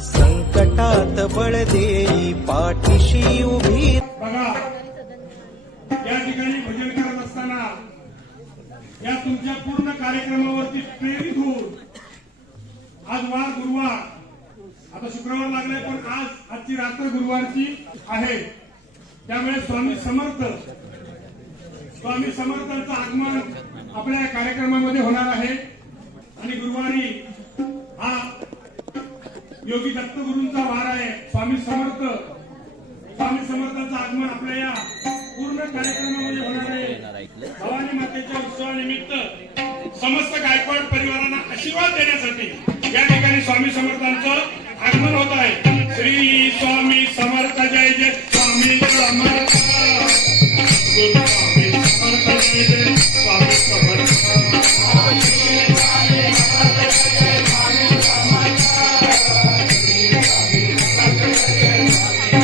संकटात बळ देई पाठीशी उभी. बघा या ठिकाणी भजन करत असताना या तुमच्या पूर्ण कार्यक्रमावरती प्रेरित होऊन आज वार गुरुवार. आता शुक्रवार लागलाय पण आज आजची रात्र गुरुवारची आहे. त्यामुळे स्वामी समर्थ स्वामी समर्थांचं आगमन आपल्या या कार्यक्रमामध्ये होणार आहे. योगी दत्तगुरूंचा वार आहे. स्वामी समर्थ. स्वामी समर्थांचं आगमन आपल्या या पूर्ण कार्यक्रमामध्ये होणार आहे. भवानी मातेच्या उत्सवानिमित्त समस्त गायकवाड परिवारांना आशीर्वाद देण्यासाठी या ठिकाणी स्वामी समर्थांचं आगमन होत आहे. Shri Swami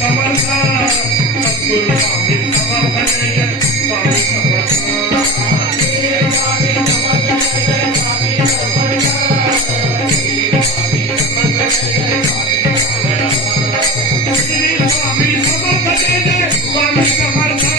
Samartha. Swami Samartha.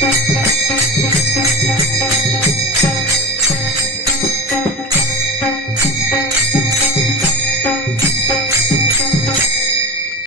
Thank you.